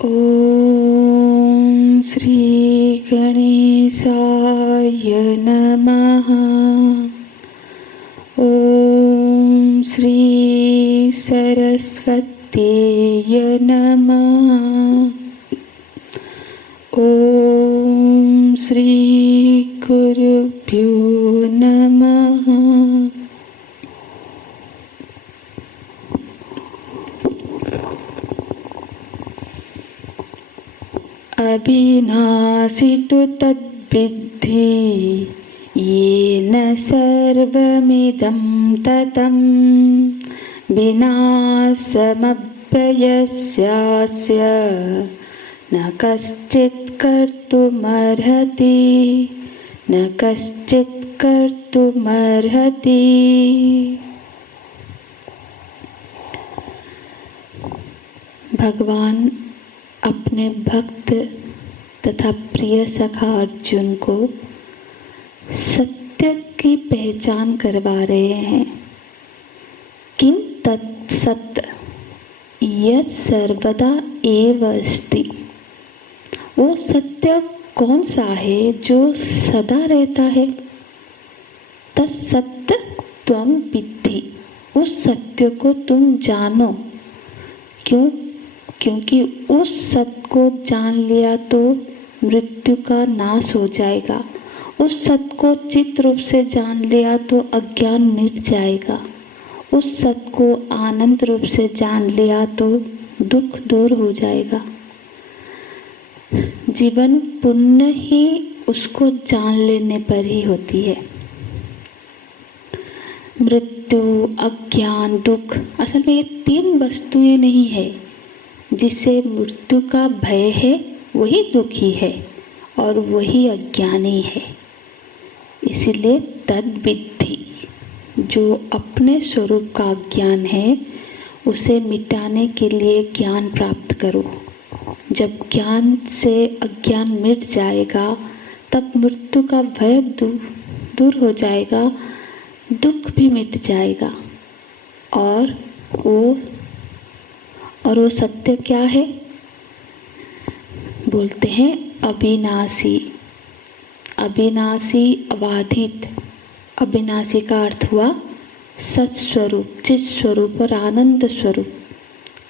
ॐ श्री गणेशाय नमः। ॐ श्री सरस्वतीय नमः। ॐ श्री गुरुभ्यो नमः। अविनाशी तु तद्विद्धि येन सर्वमिदं ततं विनाशमव्ययस्यास्य न कश्चित् कर्तुमर्हति न कश्चित् कर्तुमर्हति। भगवान अपने भक्त तथा प्रिय सखा अर्जुन को सत्य की पहचान करवा रहे हैं। किं तत्सत् यत् सर्वदा एव अस्ति। वो सत्य कौन सा है जो सदा रहता है। तत्सत्य त्वं विद्धि। उस सत्य को तुम जानो। क्योंकि उस सत्य को जान लिया तो मृत्यु का नाश हो जाएगा। उस सत्य को चित्त रूप से जान लिया तो अज्ञान मिट जाएगा। उस सत्य को आनंद रूप से जान लिया तो दुख दूर हो जाएगा। जीवन पुण्य ही उसको जान लेने पर ही होती है। मृत्यु, अज्ञान, दुख, असल में ये तीन वस्तुएं नहीं है। जिसे मृत्यु का भय है वही दुखी है और वही अज्ञानी है। इसीलिए तद्विद्धि, जो अपने स्वरूप का ज्ञान है उसे मिटाने के लिए ज्ञान प्राप्त करो। जब ज्ञान से अज्ञान मिट जाएगा तब मृत्यु का भय दूर हो जाएगा, दुख भी मिट जाएगा। और वो सत्य क्या है? बोलते हैं अविनाशी। अविनाशी, अबाधित। अविनाशी का अर्थ हुआ सत्स्वरूप, चित स्वरूप और आनंद स्वरूप।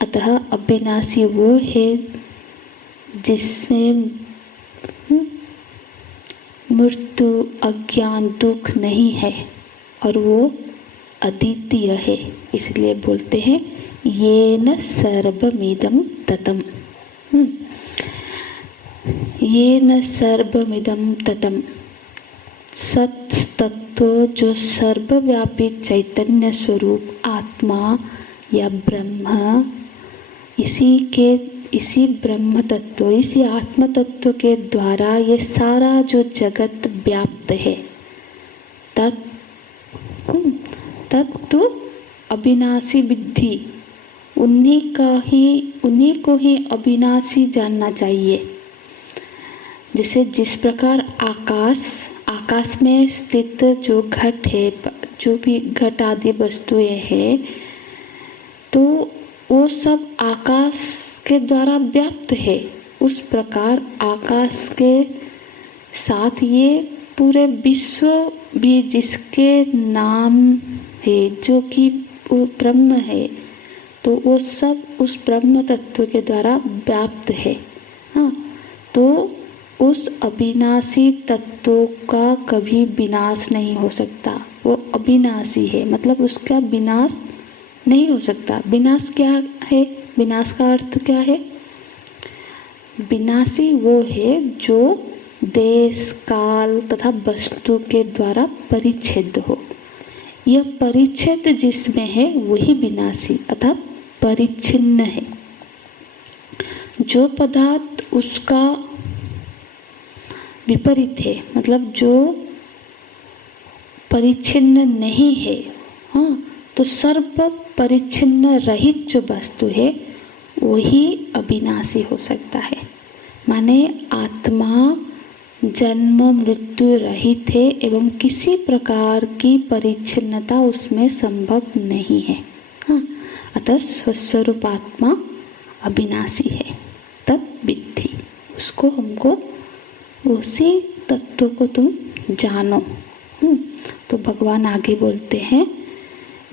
अतः अविनाशी वो है जिसमें मृत्यु, अज्ञान, दुख नहीं है और वो अद्वितीय है। इसलिए बोलते हैं येन सर्वमिदं ततं। येन सर्वमिदं ततं। सत तत्व जो सर्वव्यापी चैतन्य स्वरूप आत्मा या ब्रह्म, इसी ब्रह्म तत्व, इसी आत्म तत्व के द्वारा ये सारा जो जगत व्याप्त है। तत्व अविनाशी विद्धि। उन्हीं को ही अविनाशी जानना चाहिए। जैसे जिस प्रकार आकाश में स्थित जो घट है, जो भी घट आदि वस्तुएं हैं, तो वो सब आकाश के द्वारा व्याप्त है। उस प्रकार आकाश के साथ ये पूरे विश्व भी जिसके नाम है, जो कि वो ब्रह्म है, तो वो सब उस ब्रह्म तत्व के द्वारा व्याप्त है। हाँ, तो उस अविनाशी तत्व का कभी विनाश नहीं हो सकता। वो अविनाशी है, मतलब उसका विनाश नहीं हो सकता। विनाश क्या है? विनाश का अर्थ क्या है? विनाशी वो है जो देश, काल तथा वस्तु के द्वारा परिच्छेद हो। यह परिच्छेद जिसमें है वही विनाशी अर्थात परिच्छिन्न है। जो पदार्थ उसका विपरीत है, मतलब जो परिच्छिन्न नहीं है, हाँ, तो सर्व परिच्छिन्न रहित जो वस्तु है वही अविनाशी हो सकता है। माने आत्मा जन्म मृत्यु रहित है एवं किसी प्रकार की परिच्छिन्नता उसमें संभव नहीं है। हाँ, अतः स्वस्वरूप आत्मा अविनाशी है। तत् उसको हमको उसी तत्व को तुम जानो। तो भगवान आगे बोलते हैं,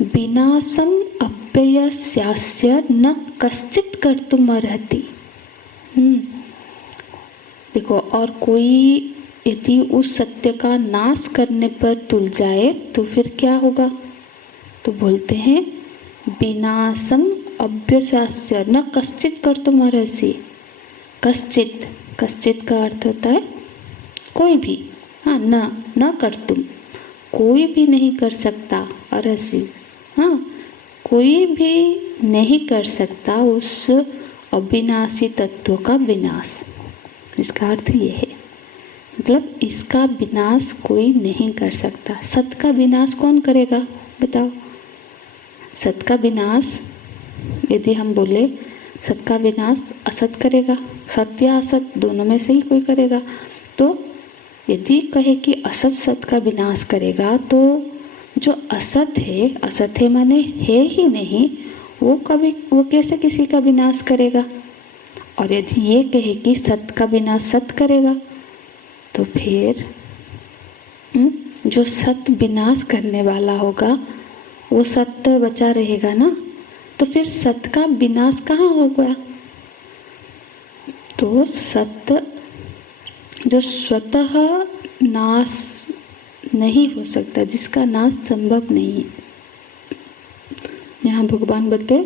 विनाशम अव्ययस्यास्य न कश्चित् कर्तुम अर्हति। देखो, और कोई यदि उस सत्य का नाश करने पर तुल जाए तो फिर क्या होगा? तो बोलते हैं, विनाशम अव्ययस्यास्य न कश्चित् कर्तुम अर्हसि। कश्चित्, कश्चित् का अर्थ होता है कोई भी। हाँ, न कर्तुम, कोई भी नहीं कर सकता। अर्हसि, हाँ, कोई भी नहीं कर सकता उस अविनाशी तत्व का विनाश। इसका अर्थ ये है, मतलब इसका विनाश कोई नहीं कर सकता। सत का विनाश कौन करेगा बताओ? सत का विनाश यदि हम बोले सत का विनाश असत करेगा, सत्य या असत दोनों में से ही कोई करेगा। तो यदि कहे कि असत सत का विनाश करेगा तो जो असत है माने है ही नहीं, वो कैसे किसी का विनाश करेगा? और यदि ये कहे कि सत का विनाश सत करेगा तो फिर जो सत विनाश करने वाला होगा वो सत्य बचा रहेगा ना। तो फिर सत का विनाश कहाँ होगा? तो सत्य जो स्वतः नाश नहीं हो सकता, जिसका नाश संभव नहीं है, यहाँ भगवान बोलते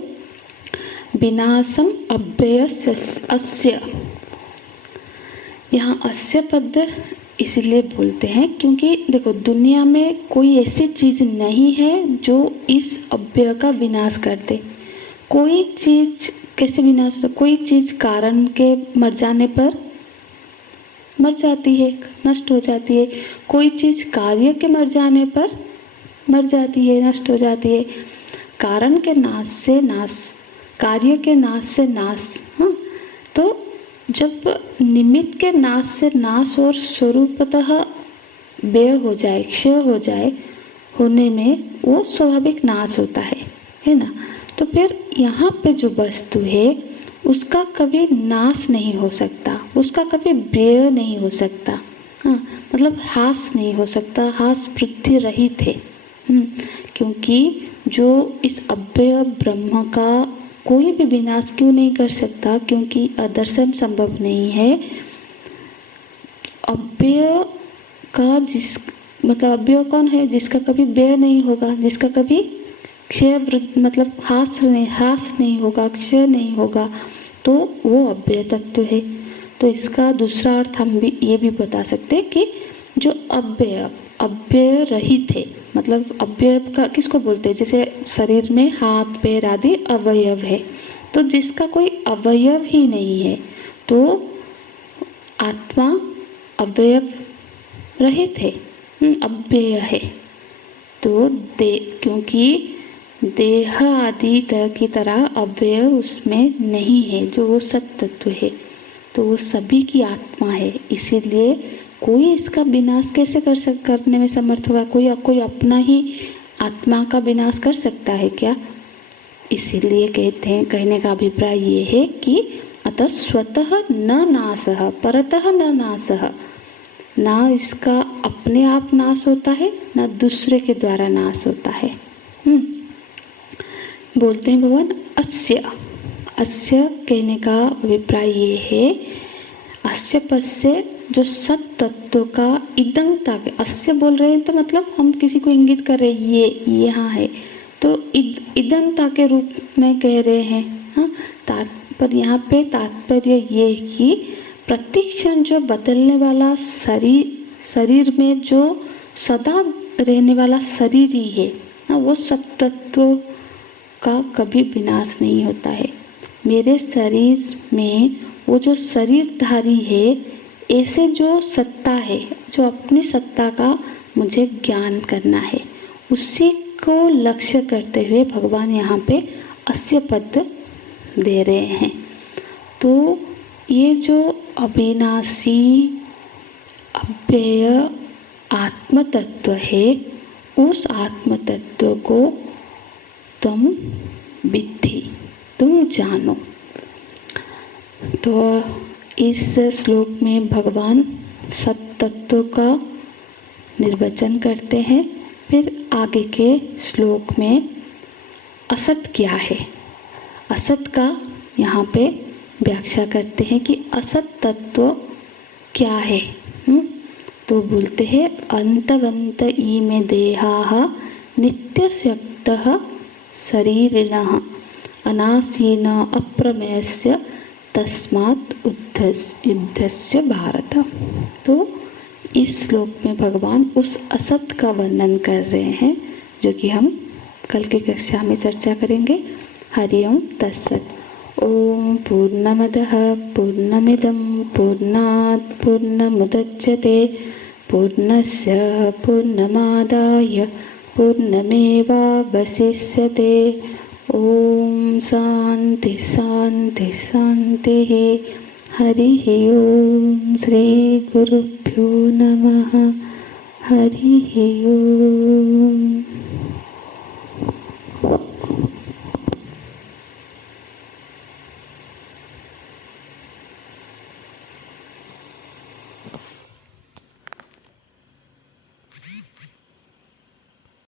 विनाशम अव्ययस्य। यहाँ अस्य पद इसलिए बोलते हैं क्योंकि देखो, दुनिया में कोई ऐसी चीज नहीं है जो इस अव्यय का विनाश कर दे। कोई चीज कैसे विनाश होता? कोई चीज कारण के मर जाने पर मर जाती है, नष्ट हो जाती है। कोई चीज कार्य के मर जाने पर मर जाती है, नष्ट हो जाती है। कारण के नाश से नाश, कार्य के नाश से नाश। हाँ, तो जब निमित्त के नाश से नाश और स्वरूपतः व्यय हो जाए, क्षय हो जाए, होने में वो स्वाभाविक नाश होता है ना। तो फिर यहाँ पे जो वस्तु है उसका कभी नाश नहीं हो सकता, उसका कभी व्यय नहीं हो सकता। हाँ, मतलब ह्रास नहीं हो सकता, ह्रास वृद्धि रहित है। क्योंकि जो इस अव्यय ब्रह्म का कोई भी विनाश क्यों नहीं कर सकता? क्योंकि अदर्शन संभव नहीं है। अव्यय का मतलब अव्यय कौन है? जिसका कभी व्यय नहीं होगा, जिसका कभी क्षय मतलब ह्रास नहीं होगा, क्षय नहीं होगा, तो वो अव्यय तत्व है। तो इसका दूसरा अर्थ हम भी ये भी बता सकते हैं कि जो अव्यय रहित है, मतलब अव्यय का किसको बोलते हैं? जैसे शरीर में हाथ पैर आदि अवयव है, तो जिसका कोई अवयव ही नहीं है तो आत्मा अवयव रहित है, अव्यय है। तो क्योंकि देह आदि की तरह अव्यय उसमें नहीं है, जो वो सत्य तत्व है, तो वो सभी की आत्मा है। इसीलिए कोई इसका विनाश कैसे करने में समर्थ होगा? कोई अपना ही आत्मा का विनाश कर सकता है क्या? इसीलिए कहने का अभिप्राय ये है कि अतः स्वतः न नाशः परतः न नाशः, ना इसका अपने आप नाश होता है, ना दूसरे के द्वारा नाश होता है। बोलते हैं भगवान अस्य कहने का अभिप्राय ये है, अस्य पद से जो सत तत्व का इदंगता के, अस्य बोल रहे हैं तो मतलब हम किसी को इंगित कर रहे हैं, ये यहाँ है, तो इदंगता के रूप में कह रहे हैं। हाँ, पर यहाँ पे तात्पर्य ये है कि प्रतिक्षण जो बदलने वाला शरीर में जो सदा रहने वाला शरीर ही है, वो सत तत्व का कभी विनाश नहीं होता है। मेरे शरीर में वो जो शरीरधारी है, ऐसे जो सत्ता है, जो अपनी सत्ता का मुझे ज्ञान करना है, उसी को लक्ष्य करते हुए भगवान यहाँ पे अस्य पद दे रहे हैं। तो ये जो अविनाशी अव्यय आत्म तत्व है, उस आत्म तत्व को तुम विद्धि, तुम जानो। तो इस श्लोक में भगवान सत तत्व का निर्वचन करते हैं। फिर आगे के श्लोक में असत क्या है, असत का यहाँ पे व्याख्या करते हैं कि असत तत्व क्या है। तो बोलते हैं अंतवंत इमे देहाः नित्यशक्तः शरीरिणः अनासीन अप्रमेयस्य तस्मात् युद्धस्य भारत। तो इस श्लोक में भगवान उस असत का वर्णन कर रहे हैं जो कि हम कल की कक्षा में चर्चा करेंगे। हरि ओम तत्सत्। ओम पूर्णमदः पूर्णमिदं पूर्णात् पूर्णमुदच्यते पूर्णस्य पूर्णमादाय पूर्णमेवावशिष्यते। ओम शांति शांति शांतिः। हरिः ओम श्री गुरुभ्यो नमः। हरिः ओम।